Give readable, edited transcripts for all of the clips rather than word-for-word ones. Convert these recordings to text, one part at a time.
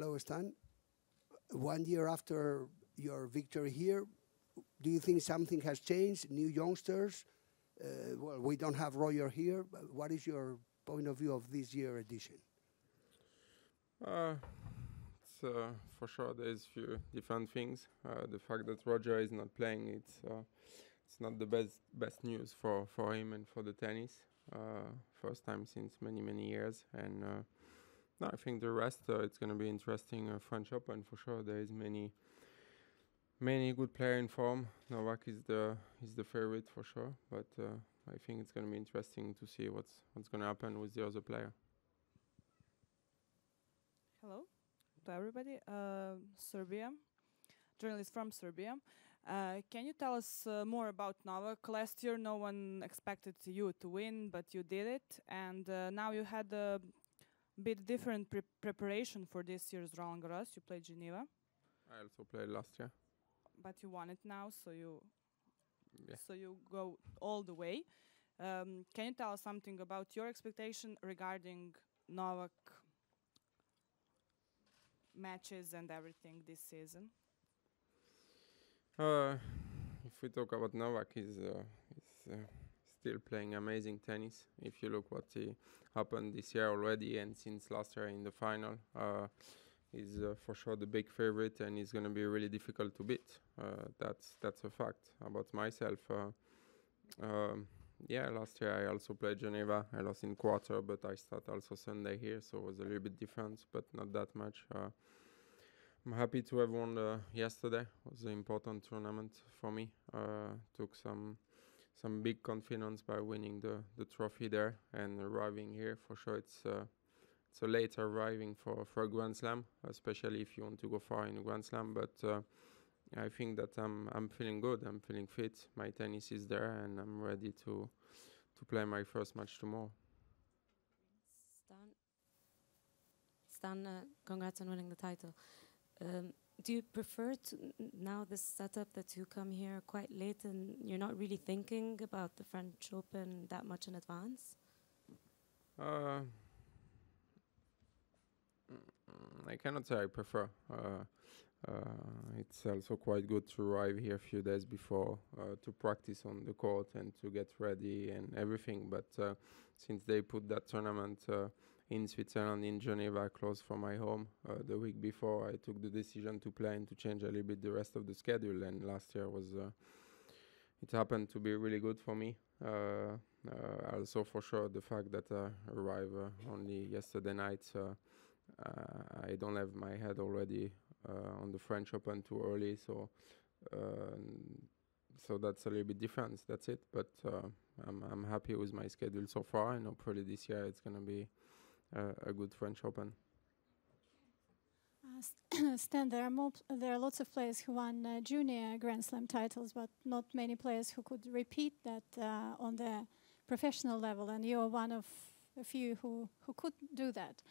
Hello, Stan. 1 year after your victory here, do you think something has changed? New youngsters? Well, we don't have Roger here. But what is your point of view of this year edition? For sure, there's few different things. The fact that Roger is not playing, it's not the best news for him and for the tennis. First time since many years, and no, I think the rest it's going to be interesting. French Open for sure. There is many good player in form. Novak is the favorite for sure, but I think it's going to be interesting to see what's going to happen with the other player. Hello to everybody. Serbia, journalist from Serbia. Can you tell us more about Novak? Last year, no one expected you to win, but you did it, and now you had a bit different preparation for this year's Roland Garros. You played Geneva. I also played last year. But you won it now, so you go all the way. Can you tell us something about your expectation regarding Novak matches and everything this season? If we talk about Novak, he's still playing amazing tennis. If you look what happened this year already and since last year in the final, he's for sure the big favorite, and he's going to be really difficult to beat. That's a fact. About myself, last year I also played Geneva. I lost in quarter, but I started also Sunday here, so it was a little bit different, but not that much. I'm happy to have won yesterday. It was an important tournament for me. Took some big confidence by winning the trophy there and arriving here. For sure, it's a late arriving for a Grand Slam, especially if you want to go far in a Grand Slam. But I think that I'm feeling good. I'm feeling fit. My tennis is there, and I'm ready to play my first match tomorrow. Stan, congrats on winning the title. Do you prefer now this setup that you come here quite late and you're not really thinking about the French Open that much in advance? I cannot say I prefer. It's also quite good to arrive here a few days before to practice on the court and to get ready and everything. But since they put that tournament in Switzerland, in Geneva, close from my home, the week before, I took the decision to play and to change a little bit the rest of the schedule. And last year was, it happened to be really good for me. Also, for sure, the fact that I arrived only yesterday night, I don't have my head already on the French Open too early, so that's a little bit different. That's it. But I'm happy with my schedule so far, and hopefully this year it's going to be a good French Open. Stan, there are lots of players who won junior Grand Slam titles, but not many players who could repeat that on the professional level, and you're one of a few who could do that.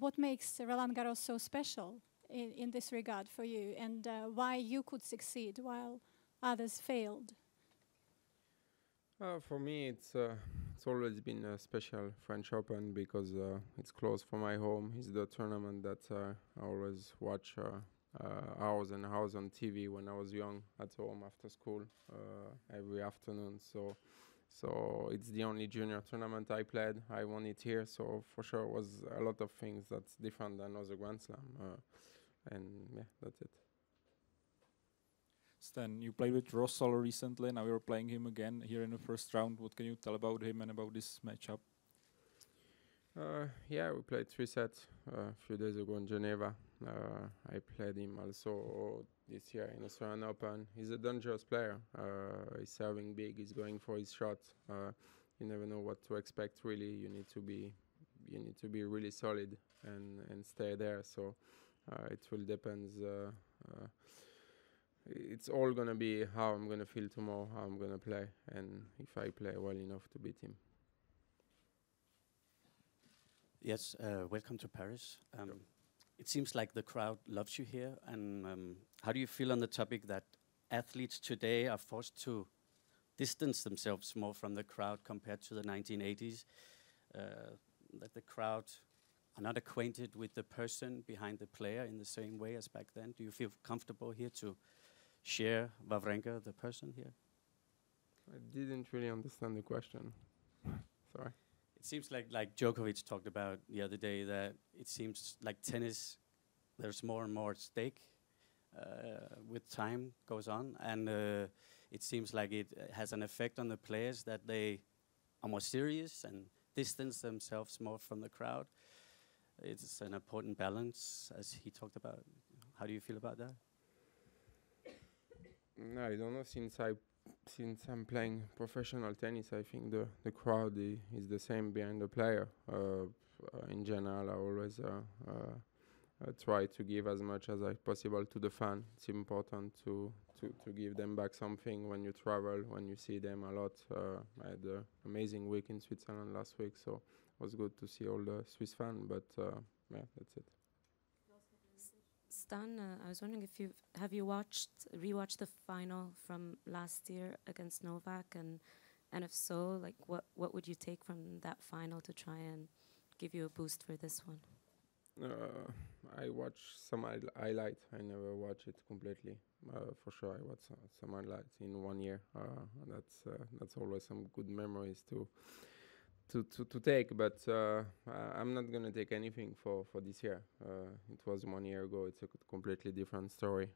What makes Roland Garros so special in this regard for you, and why you could succeed while others failed? For me, it's always been a special French Open because it's close from my home. It's the tournament that I always watch hours and hours on TV when I was young at home after school every afternoon. So it's the only junior tournament I played. I won it here, so for sure it was a lot of things that's different than other Grand Slam. And yeah, that's it. Stan, you played with Russell recently. Now you're playing him again here in the first round. What can you tell about him and about this matchup? We played 3 sets a few days ago in Geneva. I played him also this year in the Australian Open. He's a dangerous player. He's serving big. He's going for his shot. You never know what to expect. Really, you need to be really solid and stay there. So it will depends. It's all gonna be how I'm gonna feel tomorrow, how I'm gonna play, and if I play well enough to beat him. Yes, welcome to Paris. It seems like the crowd loves you here. And how do you feel on the topic that athletes today are forced to distance themselves more from the crowd compared to the 1980s? That the crowd are not acquainted with the person behind the player in the same way as back then? Do you feel comfortable here to share Wawrinka, the person here? I didn't really understand the question. Sorry. It seems like Djokovic talked about the other day that it seems like tennis, there's more and more at stake with time goes on, and it seems like it has an effect on the players that they are more serious and distance themselves more from the crowd. It's an important balance, as he talked about. How do you feel about that? No, I don't know. Since I'm playing professional tennis, I think the crowd is the same behind the player. In general, I always try to give as much as possible to the fan. It's important to give them back something when you travel, when you see them a lot. I had an amazing week in Switzerland last week, so it was good to see all the Swiss fans, but yeah, that's it. Stan, I was wondering if have you rewatched the final from last year against Novak, and if so, like what would you take from that final to try and give you a boost for this one? I watch some highlights. I never watch it completely. For sure, I watch some highlights in 1 year. That's always some good memories to take. But I'm not gonna take anything for this year. It was 1 year ago. It's a completely different story.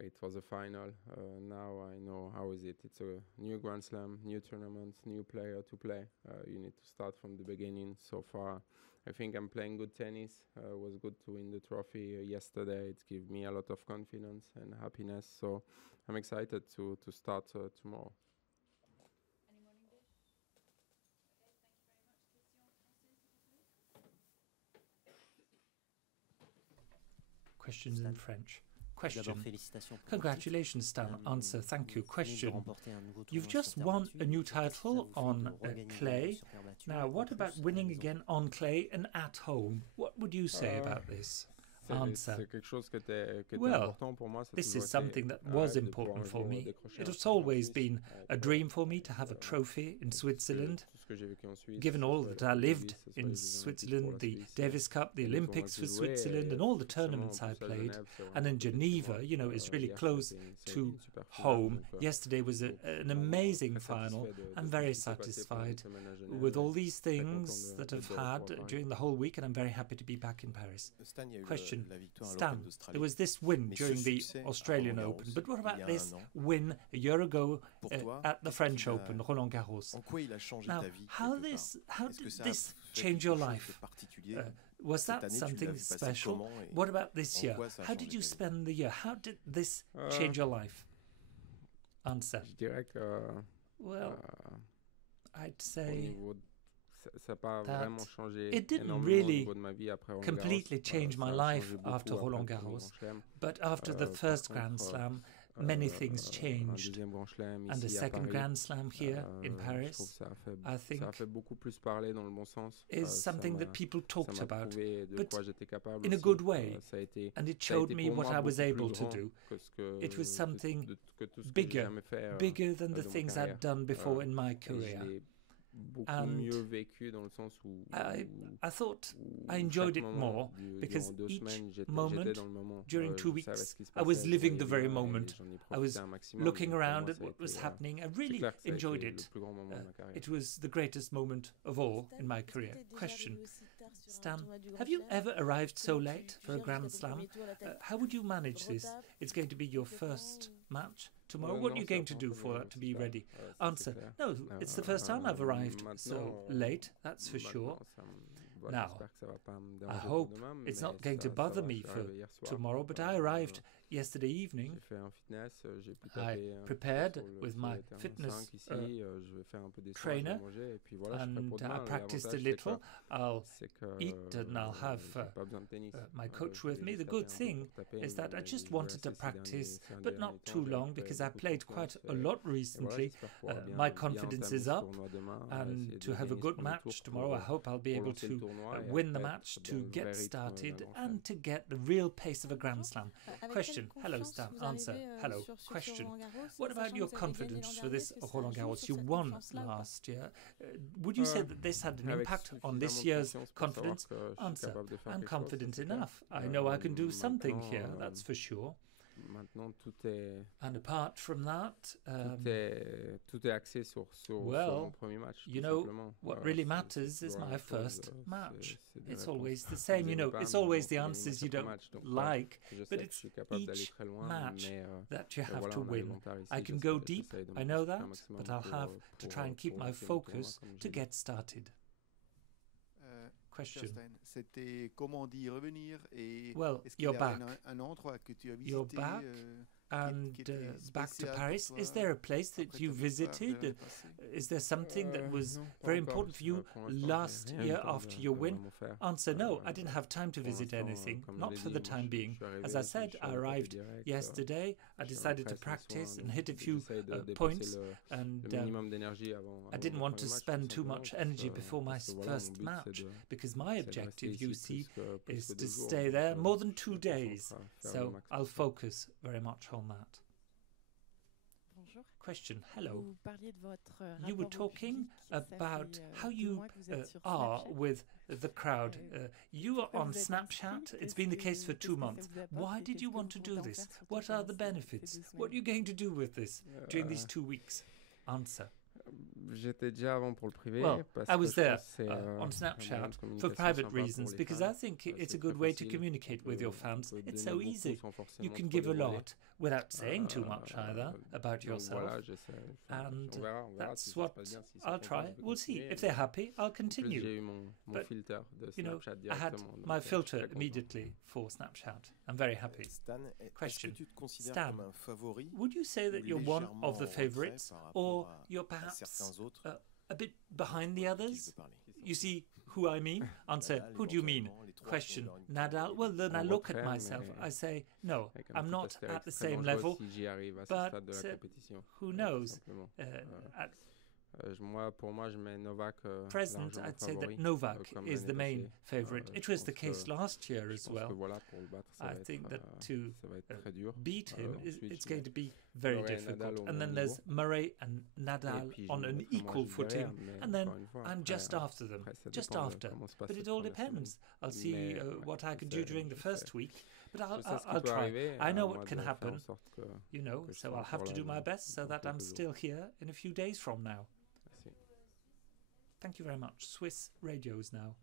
It was a final. Now I know how is it. It's a new Grand Slam, new tournaments, new player to play. You need to start from the beginning. So far, I think I'm playing good tennis. It was good to win the trophy yesterday. It gives me a lot of confidence and happiness. So I'm excited to start tomorrow. Questions in French. Question. Congratulations, Stan. Answer. Thank you. Question. You've just won a new title on clay. Now, what about winning again on clay and at home? What would you say about this? Answer. Well, this is something that was important for me. It has always been a dream for me to have a trophy in Switzerland. Given all that I lived in Switzerland, the Davis Cup, the Olympics for Switzerland, and all the tournaments I played, and in Geneva, you know, is really close to home. Yesterday was an amazing final. I'm very satisfied with all these things that I've had during the whole week, and I'm very happy to be back in Paris. Question. Stan, there was this win during the Australian Open, but what about this win a year ago at the French Open, Roland Garros? Now, how did this change your life? Was that something special? What about this year? How did you spend the year? How did this change your life? Answer. Well, I'd say that it didn't really completely change my life after Roland Garros, but after the first Grand Slam, many things changed. And the second Grand Slam here in Paris, I think, is something that people talked about, but in a good way. And it showed me what I was able to do. It was something bigger than the things I'd done before in my career. And I thought I enjoyed it more because each moment during 2 weeks I was living the very moment. I was looking around at what was happening. I really enjoyed it. It was the greatest moment of all in my career. Question. Stan, have you ever arrived so late for a Grand Slam? How would you manage this? It's going to be your first match tomorrow. What are you going to do for that to be ready? Answer. No, it's the first time I've arrived so late, that's for sure. Now, I hope it's not going to bother me for tomorrow, but I arrived yesterday evening. I prepared with my fitness trainer and I practiced a little. I'll eat and I'll have my coach with me. The good thing is that I just wanted to practice, but not too long because I played quite a lot recently. My confidence is up, and to have a good match tomorrow, I hope I'll be able to win the match, to get started and to get the real pace of a Grand Slam. Question. Question. Hello, Stan. Answer. Hello. Question. What about your confidence for this Roland Garros? You won last year. Would you say that this had an impact on this year's confidence? Answer. I'm confident enough. I know I can do something here, that's for sure. And apart from that, tout est axé sur well, mon premier match. You know, what really matters is my first match. It's always the same, you know, it's always the answers you don't like, but it's each match that you have to win. I can go deep, I know that, but I'll have to try and keep my focus to get started. Question. C'était comment d'y revenir et well, est-ce qu'il y a un endroit que tu as visité? You're back and back to Paris. Is there a place that you visited? Is there something that was very important for you last year after your win? Answer, no, I didn't have time to visit anything, not for the time being. As I said, I arrived yesterday. I decided to practice and hit a few points, and I didn't want to spend too much energy before my first match, because my objective, you see, is to stay there more than 2 days. So I'll focus very much on that. Question. Hello. You were talking about how you are with the crowd. You are on Snapchat. It's been the case for 2 months. Why did you want to do this? What are the benefits? What are you going to do with this during these 2 weeks? Answer. J'étais déjà avant pour le privé. Well, I was there on Snapchat for private reasons because I think it's a good way to communicate with your fans. It's so easy. You can give a lot without saying too much either about yourself. And that's what I'll try. We'll see. If they're happy, I'll continue. But, you know, I had my filter immediately for Snapchat. I'm very happy. Question. Stan, would you say that you're one of the favorites or you're perhaps a bit behind the others? You see who I mean? Answer, who do you mean? Question, Nadal? Well, then I look at myself. I say, no, I'm not at the same level, but who knows? Present, I'd say that Novak is the main favorite. It was the case last year as well. I think that to beat him, it's going to be very difficult. And then there's Murray and Nadal on an equal footing, and then I'm just after them, just after. But it all depends. I'll see what I can do during the first week, but I'll try. I know what can happen, you know, so I'll have to do my best so that I'm still here in a few days from now. Thank you very much. Swiss radios now.